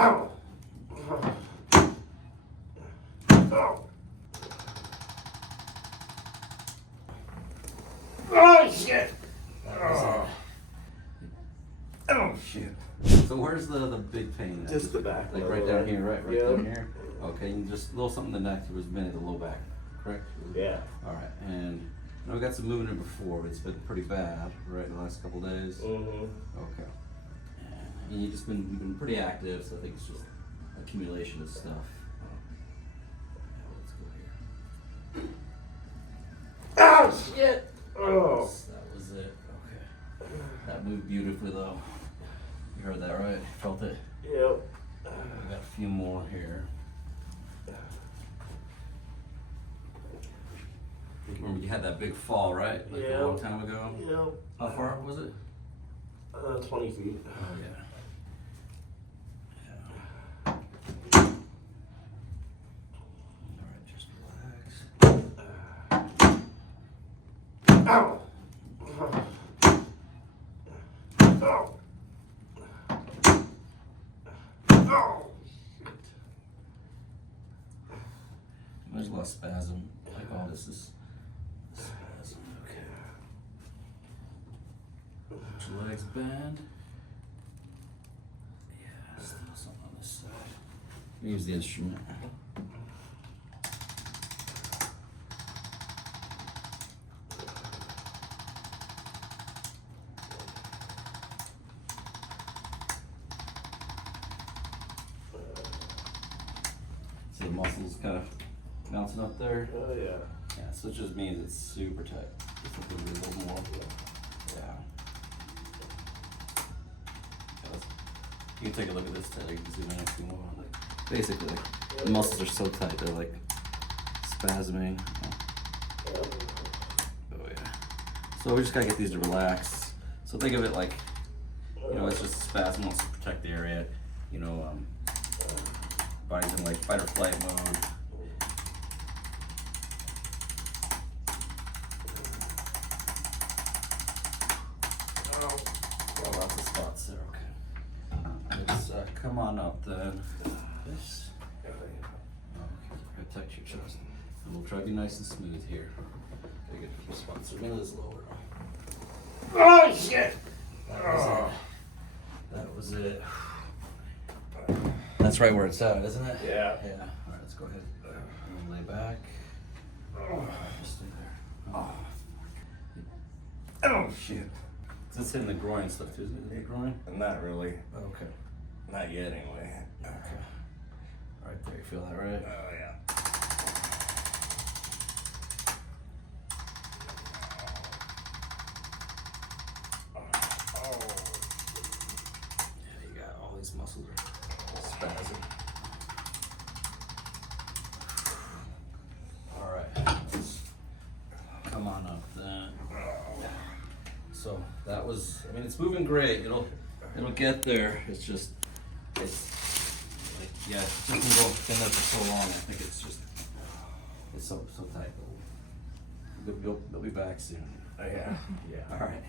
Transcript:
Ow! Ow! Oh shit! Oh, oh shit! So where's the big pain? Just the back. Like right down here, right down here. Okay, and just a little something in the neck. There was mainly the low back, correct? Yeah. All right, and I know we got some movement in before, but it's been pretty bad, right, in the last couple days. Mm-hmm. Okay. And you've been pretty active, so I think it's just accumulation of stuff. Yeah, let's go here. Oh shit! Oh. That was it. Okay. That moved beautifully though. You heard that right? Felt it? Yep. We got a few more here. Remember you had that big fall, right? Like a long time ago? Yep. How far was it? 20 feet. Oh yeah. Alright, just relax. Ow! Ow! Ow! There's a lot of spasm. Like all this is spasm. Okay. Let your legs bend. Yeah, still something on this side. Use the instrument. See the muscles kind of bouncing up there? Oh yeah. Yeah, so it just means it's super tight. Just a little more. Yeah. You can take a look at this tag, you can zoom in and see more. Like, basically, like, the muscles are so tight, they're like spasming. Oh yeah. So we just gotta get these to relax. So think of it like, you know, it's just a spasm, wants to protect the area. You know, body's in like fight or flight mode. Got lots of spots there, okay. Let's come on up then. This. Okay, protect your chest. And we'll try to be nice and smooth here. Okay, get a few spots. Maybe this lower. Oh shit! That was it. That's right where it's at, isn't it? Yeah. Yeah. All right, let's go ahead and lay back. Just stay there. Oh shit! It's hitting the groin stuff too, isn't it? The groin? Not really. Okay. Not yet anyway. Okay. Right there, you feel that right? Oh yeah. Yeah, you got all these muscles are spazzing. All right, let's come on up then. So that was, I mean, it's moving great. It'll get there. It's just, it's like, yeah, it's been there for so long. I think it's so tight. They'll be back soon. Oh yeah. Yeah. All right.